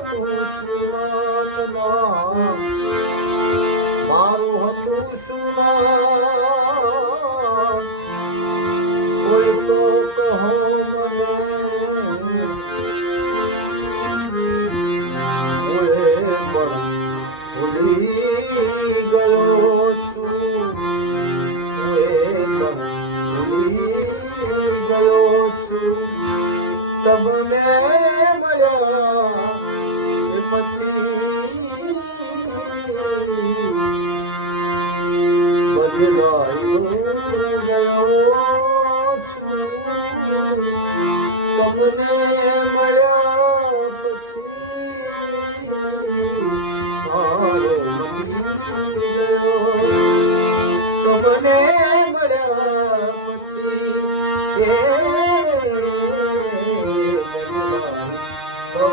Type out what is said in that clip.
હતું સુનામ, મારું હતું સુનામ, કોઈ તો કહો મને, ભૂલી ગયો છું, ભૂલી ગયો છું. તમને મળ્યા એ પછી બદલાઈ ગયો છું. તમને મળ્યા પછી મારો મટી ગયો. તમને મળ્યા પછી Oh,